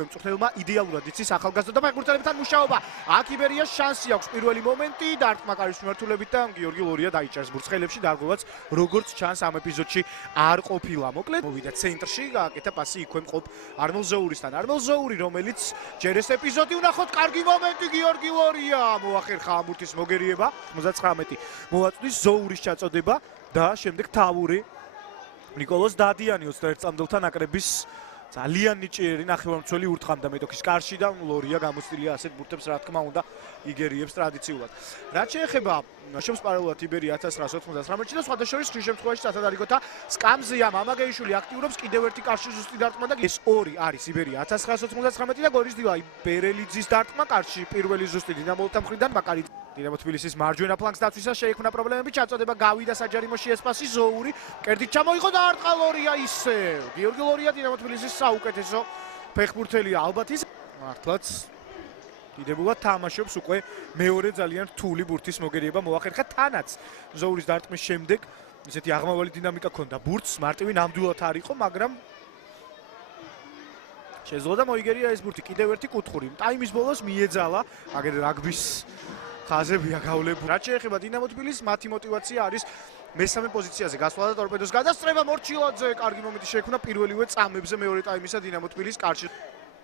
ორივე მწვრთნელმა იდეალურად იცის ახალგაზრდა ფეხბურთელებთან მუშაობა. აქ იბერიას შანსი აქვს პირველი მომენტი დარტყმა კარის მიმართულებით და გიორგი ლორია დაიჭერს ბურცხელებში დარღვევაც როგორც ჩანს ამ ეპიზოდში არ ყოფილა. მოკლედ მოვიდა ცენტრში გააკეთა პასი იქვე მყოფ არმელ ზოურისთან. არმელ ზოური რომელიც ჯერ ეს ეპიზოდი ვნახოთ კარგი მომენტი გიორგი ლორია მოახერხა ამ ბურთის მოგერიება 99 მოაწვის ზოურის ჩაწოდება და შემდეგ თავური ნიკოლოზ დადიანი 21 წამდელთა ნაკრების ძალიან ნიჭიერი ნახევარმცველი ურთხამდა მეტოქის კარში და ლორია გამოცდილია ასეთ ბურთებს რა თქმა უნდა იგერიებს ტრადიციულად. რაც შეეხება შემსპარებლად იბერია 1999 და სხვადასხვა ხშირ შემთხვევაში სათადარიგოთა სკამზია მამაგეიშვილი აქტიურობს კიდევ ერთი კარში ზუსტი დარტყმა და ეს ორი არის იბერია 1999 და გორის დილა ბერელიძის დარტყმა კარში პირველი ზუსტი დინამოლთა მხრიდან მაკარი დინამო თბილისის მარჯვენა ფლანგს დაცვისას შეიქმნა პრობლემები ჩაწოდება გავიდა საჯარიმოში ეს პასი ზოური კერდით ჩამოიღო და არტყა ლორია ისევ გიორგი ლორია დინამო თბილისის საუკეთესო ფეხბურთელია ალბათ ის მართლაც დიდებულად თამაშობს უკვე მეორე ძალიან რთული ბურთის მოგერიება მოახერხა თანაც ზოურის დარტყმის შემდეგ ისეთი აღმავალი დინამიკა ჰქონდა ბურთს მარტივი ნამდვილად არ იყო მაგრამ შეძლო და მოიგერია ეს ბურთი კიდევ ერთი კუთხური ტაიმის ბოლოს მიეძალა აგერ რაგბის ხაზებია გავლებული რაც შეეხება დინამო თბილისს მათი мотиваცია არის მესამე პოზიციაზე გასვლა და ტორპედოს გადასწრება მორჩილაძე კარგი მომენტი შეექმნა პირველივე წამებზე მეორე ტაიმისა დინამო თბილისის კარში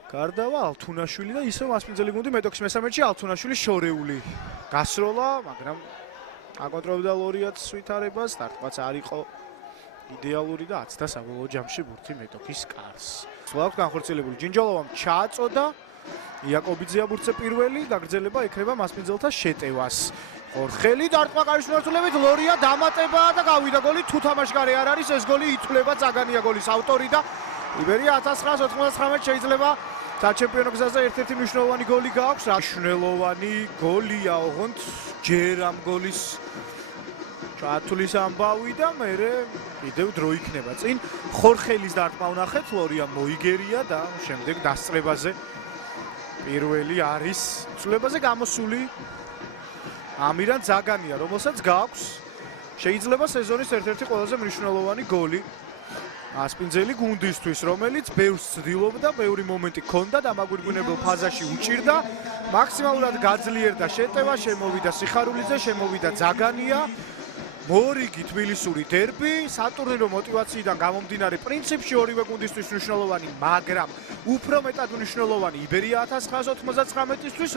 გარდავა ალთუნაშვილი და ისევ მასპინძელი გუნდი მეტოქის მესამეში ალთუნაშვილი შორეული გასროლა მაგრამ აკონტროლებდა ლორიაც სვითარებას დარტყმაც არ იყო იდეალური და 10 და საბოლოო ჯამში ბურთი მეტოქის კარს სულ აქვს განხორციელებული ჯინჯოლოვამ ჩააწოდა იაკობიძეა ბურთზე პირველი გაგრძელება ექნება მასპინძელთა შეტევას ხორხელი დარტყმა კარის მიმართულებით ლორია დამატება და გავიდა გოლი თუ თამაშგარე არ არის ეს გოლი ითვლება ზაგანია გოლის ავტორი და იბერია 1999 შეიძლება საჩემპიონო გზაზე ერთ-ერთი მნიშვნელოვანი გოლი გააქვს რა მნიშვნელოვანი გოლია ოღონდ ჯერ ამ გოლის ჩათვლის ამბავი და მერე კიდევ დრო იქნება წინ ხორხელის დარტყმა ვნახეთ ლორია მოიგერია და შემდეგ დასწრებაზე პირველი არის ცვლილებაზე გამოსული ამირან ზაგანია რომელსაც გააქვს შეიძლება სეზონის ერთ-ერთი ყველაზე მნიშვნელოვანი გოლი ასპინძელი გუნდისთვის რომელიც ბევრს ცდილობდა ბევრი მომენტი ჰქონდა და მაგვირგვინებელ ფაზაში უჭირდა მაქსიმალურად გაძლიერდა შეტევა შემოვიდა სიხარულიძე შემოვიდა ზაგანია მორიგი თბილისური დერბი სატურნირო мотиваციიდან გამომდინარე პრინციპში ორივე გუნდისთვის მნიშვნელოვანი მაგრამ უფრო მეტად მნიშვნელოვანი იბერია 1999-ისთვის